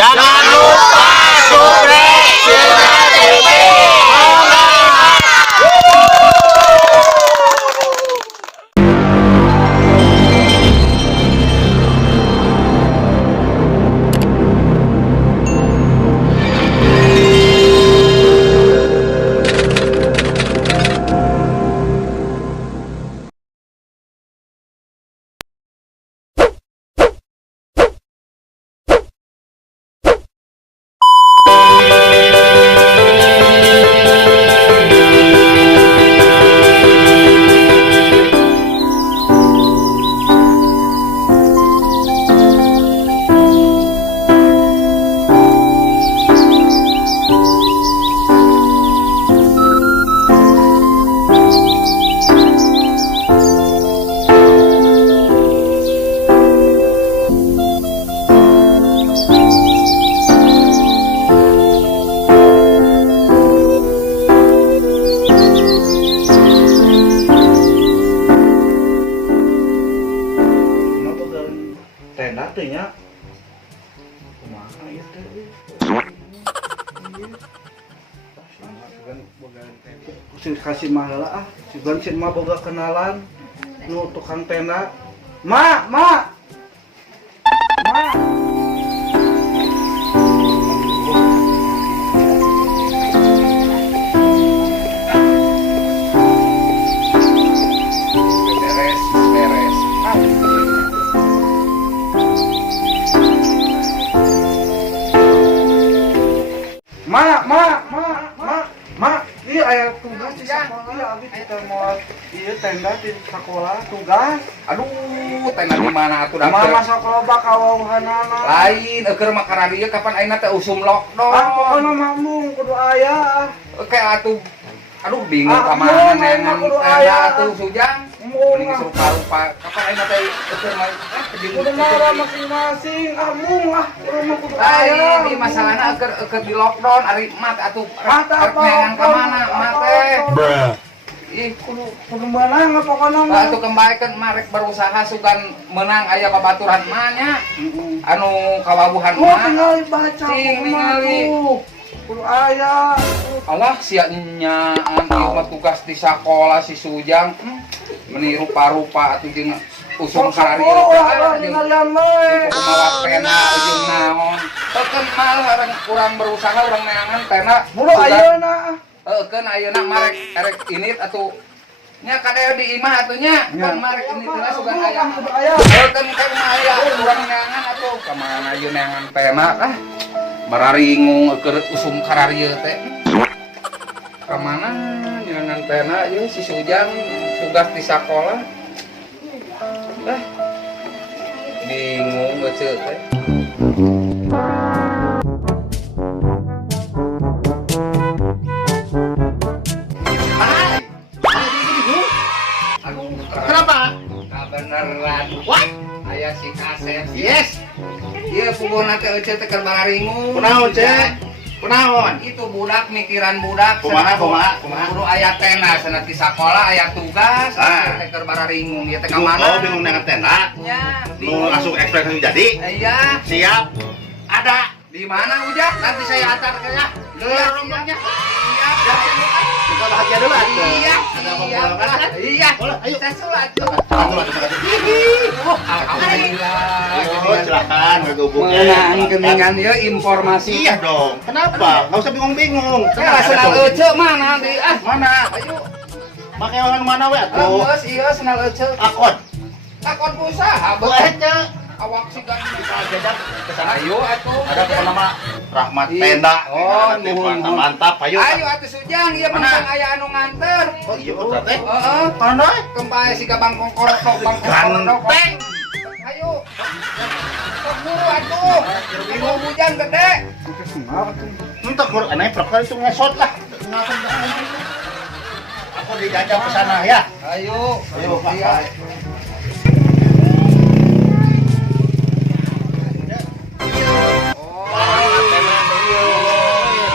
Jangan lupa subscribe channel TV. Tenda teh nya kumaha ieu teh sing kasih mahala si Gonsin mah boga kenalan nu tukang tenda ma Beres. Ma, iya aya tugas di sekolah, iya abi kita mau iya tenda di sekolah tugas. Aduh, tenda di mana atuh dah? Mama sekolah bakal wauhanana. Lain eukeur mah kana dieu kapan ayeuna teh usum lockdown. Ah, pokona mamung kudu aya. Oke atuh. Aduh bingung ka Mung, mana main mah neangan kudu tenda aya. atuh Sujang. Mung. Mending suruh rupa. Kapan ayeuna teh eukeur mah Kudu marah masing-masing. Ah, mung kudu kudu lain aya. di masalahna eukeur di lockdown ari mat atuh. Mata apa? Neangan ka mana mat teh. Ih, Kudu menang pokona mah. atuh kembaekeun marek berusaha sugan menang aya babaturan mah nya. Anu kawabuhan Oh, mah. tinggal baca. Cing, ningali. Kudu aya. Allah sianya ieu mah tugas di sekolah si Sujang meni rupa-rupa atuh jeung usum karari jeung kumaha pena jeung naon teukeun mah urang berusaha urang neangan pena Bulu ayeuna. teukeun ayeuna marek erek init atuh nya kadaya di imah atuh nya kan marek init teh sugan aya Kudu aya. teukeun kan mah aya urang neangan atuh ka mana ieu neangan pena bararingung keur usum kararieu teh ka mana neangan pena ieu si Sujang tugas di sekolah bingung beuceut teh aduh Kenapa? beneran What? aya si Kasep yes ieu pugona teh euceut teh keur bararingung Kunaon, Cek? Kunaon? itu budak mikiran budak Kumaha? kudu aya tenda cenah di sekolah aya tugas Ah. teh keur bararingung ieu teh ka Oh, mana bingung dengan tenda. nya Nu langsung ekspresi jadi. iya Siap. Ada. di mana Ujang Nanti saya antar ke ya. Ke rumahnya. iya Buka bahagia dulu atuh. iya Ada pembulangan kan? iya Boleh, ayo. saya sulat tuh alhamdulillah Oh, silakan bergabung. menang geningan ya informasi Iya dong. Kenapa? Enggak usah bingung-bingung. ya senal ece mana nanti Mana? ayo Make orang mana we atuh? geus iya senal ece Akon. takon usaha Boleh, Cek. awak si gani Kita jajak ke sana. ayo atuh Ada apa nama? Rahmat Iya. Tenda. Oh, Nanti nuhun, mantap, mantap. Ayo. ayo atuh Sujang ieu Mana? mah aya anu nganter Oh, iya berarti. heeh Mana? kempae si gabang kongkor sok bang Ganteng. ayo sok buru atuh mau hujan gede Entah kur aneh perkara itu ngesot lah. Aku dijajak ke sana ya. ayo Ayo, Pak. iya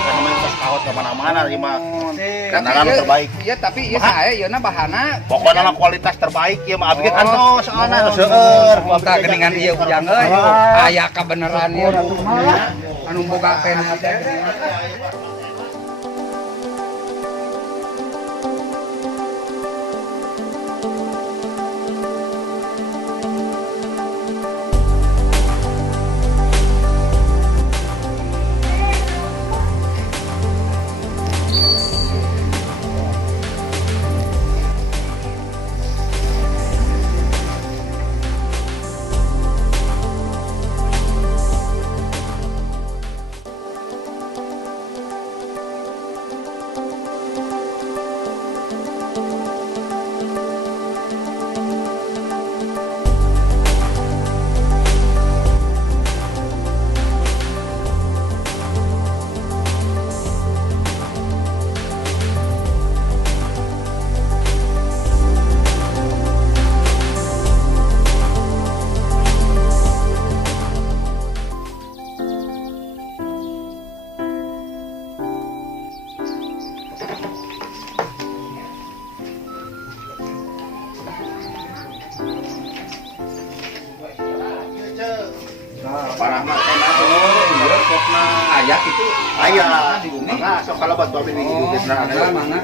Kan main pas kawat ke mana-mana. Mangana ieu mah. Tapi Tendangan ieu- terbaik. Iya, tapi ieu sae yeuna bahana. Pokoknya mah kualitas terbaik ieu mah abdi kan Oh. soalna seueur. Tah geuningan ieu ujang euy. Aya kabeneran ieu. Anu boga pena teh. Parah mah teh nah. Ieu kokna aya kitu. Aya di bumi. mangga sok kalabat babi di geusna Ada ada. mana?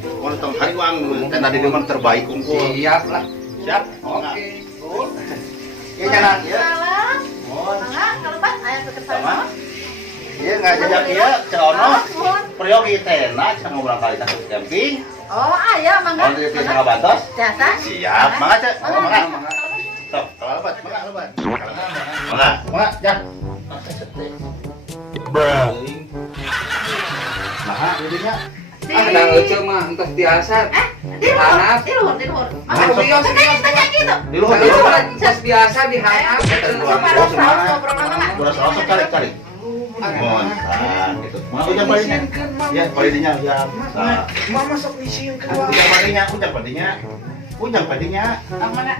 Kontong hariwang tenda di deman terbaik unggul. Siap lah. Siap. Oke. Ieu cenah ieu. Salam. Mohon. Mangga, kalebat aya kekesan. Sama. Ieu ngajak ieu cerono. Priyogi tenda cenah ngobrol kali tak camping. Oh, aya mangga. Mau di tengah bantos. Jasa. Siap, mangga cek. Mangga. Mangga. Sok, kalabat, mangga kalabat. Mangga, mangga, jak. Bro. Nah, jadinya Ada euceuk mah entos biasa. Di luhur, di luhur, di luhur. Ah, serius, serius. Tanya gitu. di luhur Itu di luhur. jas biasa dihanap. Sabar, saus ngobrol mana? Udah sok cari. Mohon, gitu. Mau ujang padinya. Ya, padinya ya. Nah, Mama sok ngisiin ke ujang padinya, ujang padinya. Ujang padinya. Ang mana?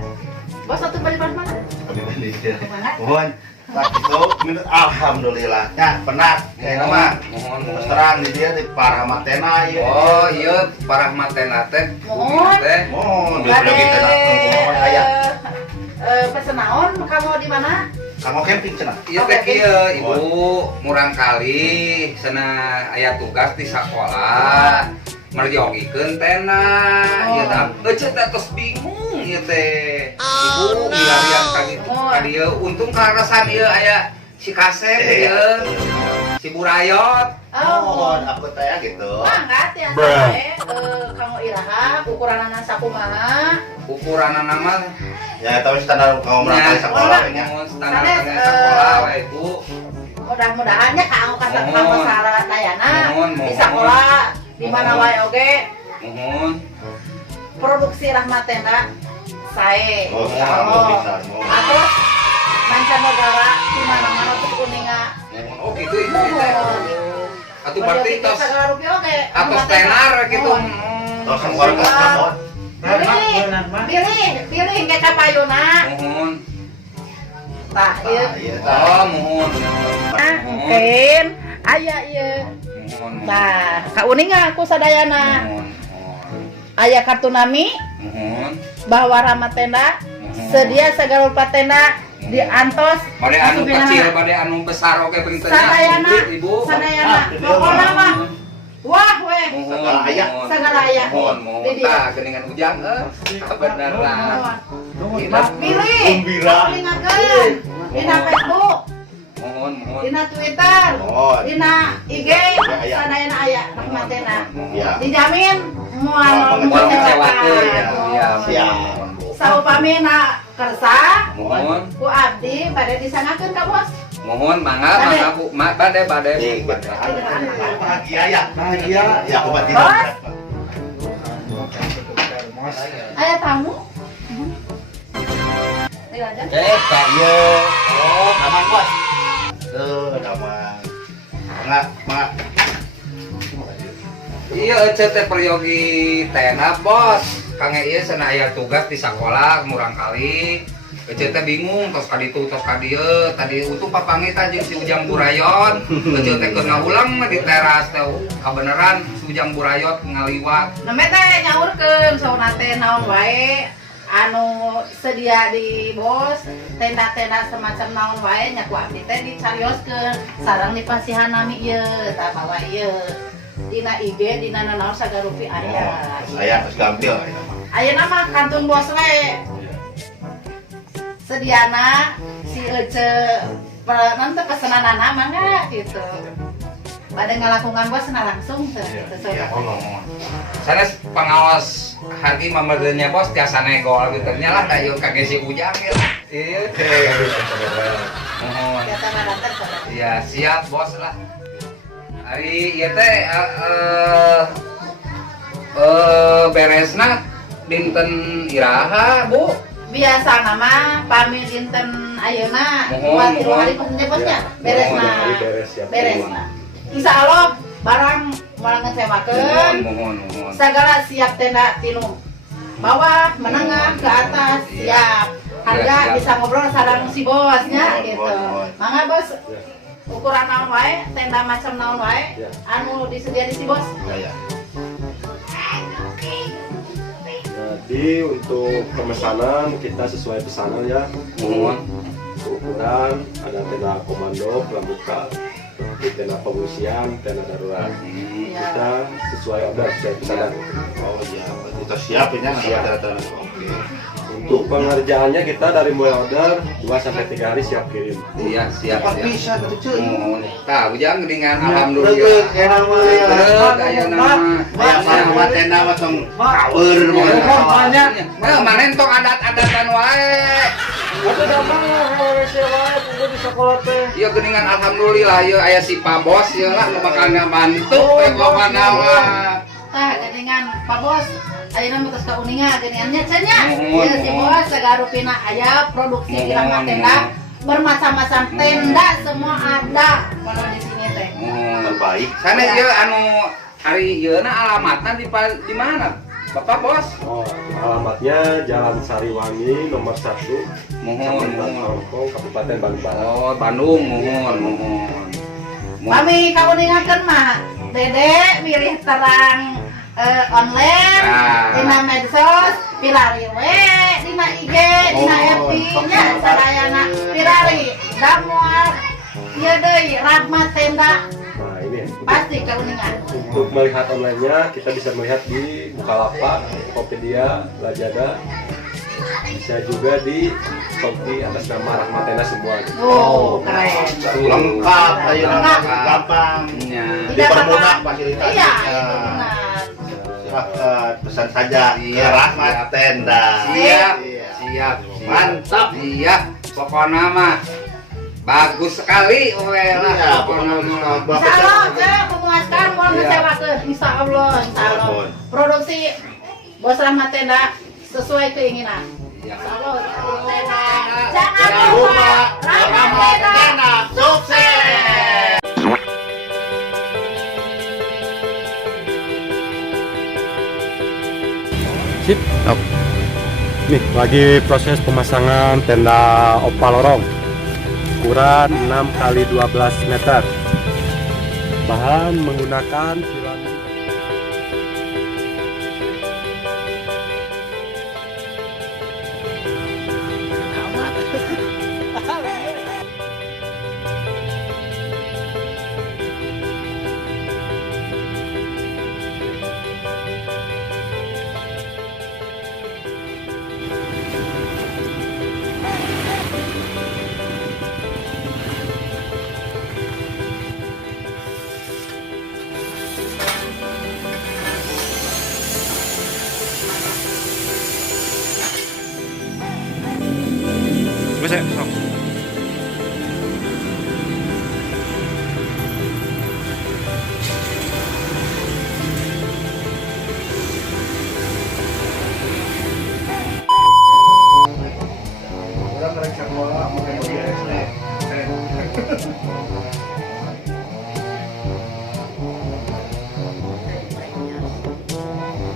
Bos satu balik mana? Padi padinya. Mohon. Tak itu, alhamdulillah. Ya, benar. Kayak nama. Mohon, Terus terang di dia di Paramatena ya. Oh, iya parah matena teh. Mohon. Teh. Mohon, dia Bade. bilang kita nak ngomong kaya. Pesen naon? Kamu di mana? Kamu camping cenah. Iya teh kieu, Ibu, murang kali cenah aya tugas di sakola. Merjogikeun tena. Ieu teh euceuk teh tos bingung ieu teh. Ibu milarian ka ditu ka dieu. Untung karasan ieu aya si Kasep ieu. Si Burayot. Mohon, aku tanya gitu. Mangga tiasa bae. Kamu iraha ukuran anak sakumaha? Ukuran nama Ya, tapi standar kamu merangkali sekolah ya. mohon standar sekolah wae Bu. Mudah-mudahan ya kamu kasar Mohon. kamu salah dayana Mohon, di mohon. sekolah di mana wae oge Mohon. produksi rahmatena sae. Oh, sama bisa. Atos mancanegara di mana-mana tuh kuninga. Mohon. Oh gitu Ibu teh. Atuh berarti tos segala rupiah oge. atos tenar gitu. Terus yang orang kan Pilih ke kapayuna. Mohon. Tah ieu. Oh, mohon. Ah, mungkin aya ieu. Mohon. Tah, kauninga aku sadayana. Mohon. Aya kartu nami Mohon. bahwa Ramatenda sedia segala rupa tenda diantos Bade anu kecil, bade anu besar oke beritanya. sadayana Ibu. sadayana pokona mah wah weh Segala aya. segala aya Mohon, mohon. Di dia. Tah geuningan ujang kebenaran. Kita pilih Gembira. ingatkan dina Facebook mohon, mohon. dina Twitter Mohon. dina IG aya. sadayana aya Ramatena Ya. dijamin moal Mohon ngecewakeun ya. Iya. Siap. saupamina kersa Mohon. ku abdi bade disangakeun ka bos. Mohon mangga Bu. Bade. Bahagia ya. Bahagia. Ya, aku batin. Bos. Aya tamu? Iya aja. Kayu. Oh, aman bos. Aman. Mak. Iya ece teh peryogi tena bos. Kang ieu cenah aya tugas di sakola murang kali. Ece teh bingung tos ka ditu tos ka dieu tadi untung papangita jeung si Ujang Burayon ece teh keur ngaulang di teras teh kabeneran si Ujang Burayot ngaliwat Neme teh nyaurkeun sauna teh naon wae anu sedia di bos tenda-tenda semacam naon wae nya ku abdi teh dicarioskeun sareng dipasihan nami ieu tah bawa ieu dina IG dina naon sagarupi aya. Saya harus gampil. Ayeuna mah kantun bos we. Sediana si Ece nanti pesenanana mangga gitu. Pada ngelakukan bos langsung gitu. Sanes pengawas hargi mamadenya bos tiasa negol gitu nyalah da ieu kage si Ujang ya. Ieu teh. Biasa ngaranter saudara. Iya, siap bos lah. Hari ieu teh beresna dinten iraha, Bu. Biasa nama pamit dinten ayeuna dua tilu hari kemudian bosnya beresna. Beresna. Insya Allah barang moal ngecewakeun. Mohon. Segala siap tenda tinu bawah, menengah, ke atas siap. Harga bisa ngobrol sareng si bosnya gitu. Mangga bos ukuran naon wae, tenda macam naon wae, anu disedia di si bos. Jadi untuk pemesanan kita sesuai pesanan ya. Ukuran ada tenda komando, pramuka, tenda pengungsian, tenda darurat. Kita sesuai order, sesuai pesanan. Oh iya, kita siap ini Oke. Untuk pengerjaannya kita dari mulai order 2-3 hari siap kirim. Iya, siap. Bisa tuh cuy. Tah, Ujang dengan alhamdulillah. Ayo nama. Aya mah tenda mah tong power Manen tong adat-adatan wae. Atuh damang hese wae kudu di sekolah teh. Ieu geuningan alhamdulillah ieu aya si Pak Bos ieu lah nu bakal bantu we pokona mah. Tah geningan Pak Bos ayeuna mah tos kauninga geningannya cenah. Mohon, Ieu si mohon. bos sagarupina aya produksi Mohon, irama tenda bermacam-macam tenda semua ada kalau di sini teh. terbaik. Sana ieu anu hari ieu na alamatna di mana? Bapak Bos. Oh, alamatnya Jalan Sariwangi nomor 1, Mohon. Hongkong, Kabupaten Bandung. Oh, Bandung, mohon. Kami kauningakeun mah Dede milih terang online, dina medsos, pilari we, dina IG, dina FB nya sadayana pilari. Da moal ieu deui Rahmat Tenda Nah ini pasti kauningan. untuk melihat online-nya kita bisa melihat di Bukalapak, Tokopedia, Lazada, bisa juga di Shopee atas nama Rahmat Tenda semua. Oh, keren. Lengkap, ayo Lengkap. gampang. Ya. Dipermudah Iya, fasilitasnya. itu benar. Silahkan pesan saja Iya, Rahmat siap. Tenda. Siap. Iya. Siap. Mantap. Iya, pokoknya mah bagus sekali we lah Iya, pokoknya mah. Insya Allah, saya memuaskan, mau ngecewakeun. Insya Allah. Mohon. Produksi Bos Rahmat Tenda sesuai keinginan. Iya. Insya Allah, Rahmat Tenda. Jangan Jangan lupa, lupa Rahmat Rahmat Tenda Tenda sukses. Sip. Nih lagi proses pemasangan tenda opal lorong. Ukuran 6 kali 12 meter. Bahan menggunakan filamen.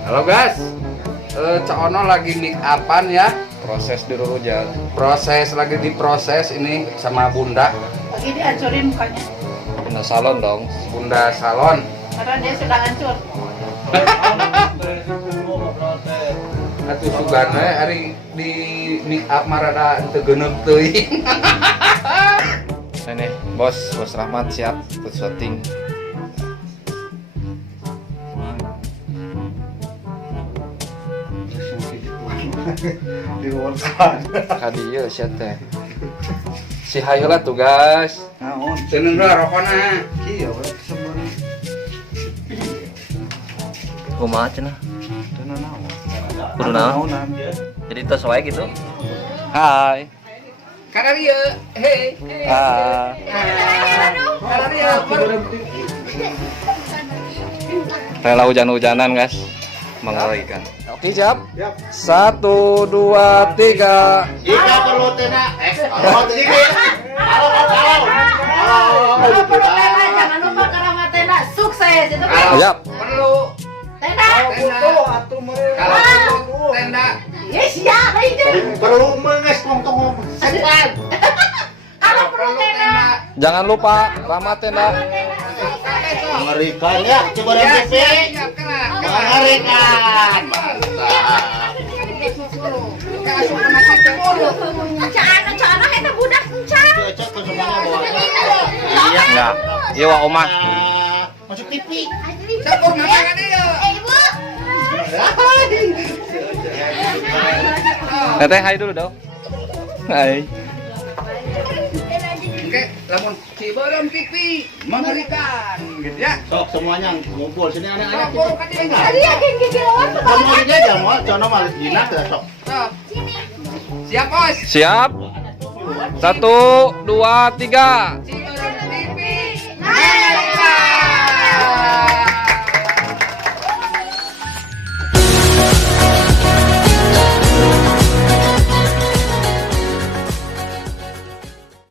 Halo guys, Cak Ono lagi make upan ya. Proses dulu Ujang. Proses lagi diproses ini sama Bunda. Lagi dihancurin mukanya. Kena salon dong. Bunda salon. Karena dia sudah hancur. Atuh sugana hari di make up marada teu geuneup teuing. Nih, Bos Rahmat siap untuk syuting. Di luar sana. Kadieu sia teh. Si hayeula tugas. Naon? Cenah rokona. Kieu we sebenarnya. Kumaha cenah? Teu naon. Kudu naon? Jadi tos wae gitu. Hai. Kada dieu. Hei. Ah. Kada dieu. Rela hujan-hujanan, guys. Mengerikan. Oke, siap. Siap. 1 2 3. Jika perlu tena, halo sedikit. Kalau perlu tenda, jangan lupa karena tenda sukses itu kan. Siap. Perlu Tenda. tenda. Atuh meureun. Kalau perlu tenda. Yes ya, itu. Perlu menges tong sepan. Kalau perlu tenda. Jangan lupa Rahmat tenda. Mengerikan ya, coba Ya, TV. siap, kena. Mengerikan. Cana eta budak kencang. Cocok ke semuanya bawa. Iya enggak. Iya wa omah. Masuk TV. Campur nama ka dieu. Ibu. Teteh hai dulu dong. Hai. Oke, lamun ciberem pipi mengerikan gitu ya. Sok semuanya ngumpul sini anak-anak. Campur ka dieu. Tadi yakin gigi lawan tuh. Semuanya aja mau cono malis gina tuh sok. Sok. Siap, Bos. Siap. 1 2 3. Ciberem pipi. Nah.